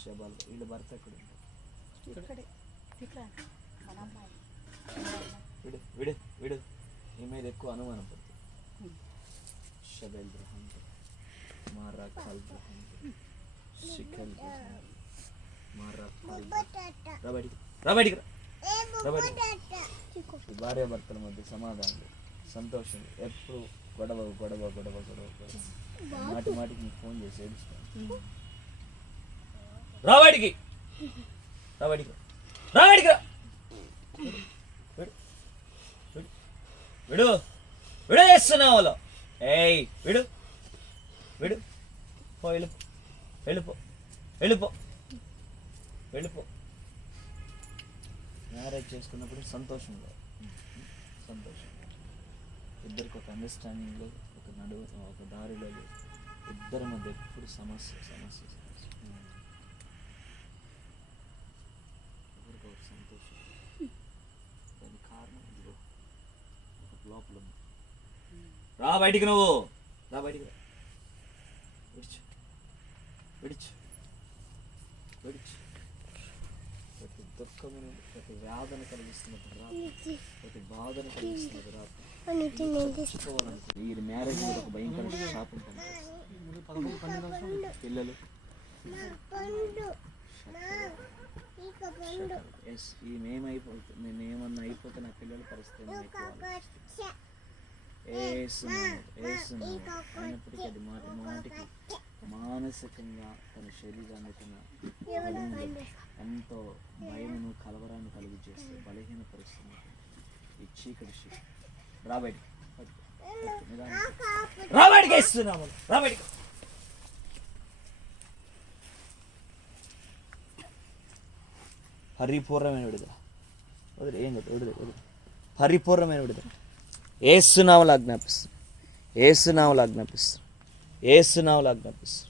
శబాల్. వీళ్ళ భర్త ఎక్కడ ఉంటారు? విడు విడు విడు. ఈ మీద ఎక్కువ అనుమానం పడుతుంది. షబెల్ బ్రహం మారా ఖాల్ బ్రహం షికల్ బ్రహం మారా ఖాల్. రాబడికి రాబడికి రాబడికి. భార్య భర్తల మధ్య సమాధానం, సంతోషం. ఎప్పుడు గొడవ గొడవ గొడవ గొడవ గొడవ. మాటి మాటికి నీకు ఫోన్ చేసి ఏడుస్తాను. రాబడికి రాబడికి రాబడికి రా. విడు విడు చేస్తున్నావులో. ఏయ్ విడు విడు. పో వెళ్ళిపో వెళ్ళిపో వెళ్ళిపో వెళ్ళిపో. మ్యారేజ్ చేసుకున్నప్పుడు సంతోషంగా ఇద్దరికి ఒక అండర్స్టాండింగ్లో, ఒక నడువు, ఒక దారిలో, ఇద్దరి మధ్య ఎప్పుడు సమస్య సమస్య సమస్య. ఒకరికొకరు సంతోషం. దానికి కారణం ఇదిగో ఒక లోపల ఉంది. రా బయటికి, నువ్వు రా బయటికి రా. విడిచు విడిచు విడిచు. ప్రతి దుఃఖమును, ప్రతి వేదన కలిగిస్తున్నప్పుడు రా, ప్రతి బాధను కలిగిస్తున్నప్పుడు రా. ఈ మ్యారేజ్ మీద ఒక భయంకర శాపం పిల్లలు. మేమేమన్నా అయిపోతే నా పిల్లల పరిస్థితి అయినప్పటికీ అది మాటికి మానసికంగా తన శరీరాన్ని, తన ఎంతో భయమును కలవరాన్ని కలిగి చేస్తే బలహీన పరిస్థితి ఈ చీకటి. రాబడికి రాబడికి ఇస్తున్నాము. రాబడికి పరిపూర్ణమైన విడుదల. వదిలే, ఏం కదా, వదిలే వదిలే. పరిపూర్ణమైన విడుదల ఏసునామములో ఆజ్ఞాపిస్తున్నాం. ఏసునామములో ఆజ్ఞాపిస్తున్నాం. ఏసునామములో ఆజ్ఞాపిస్తున్నాం.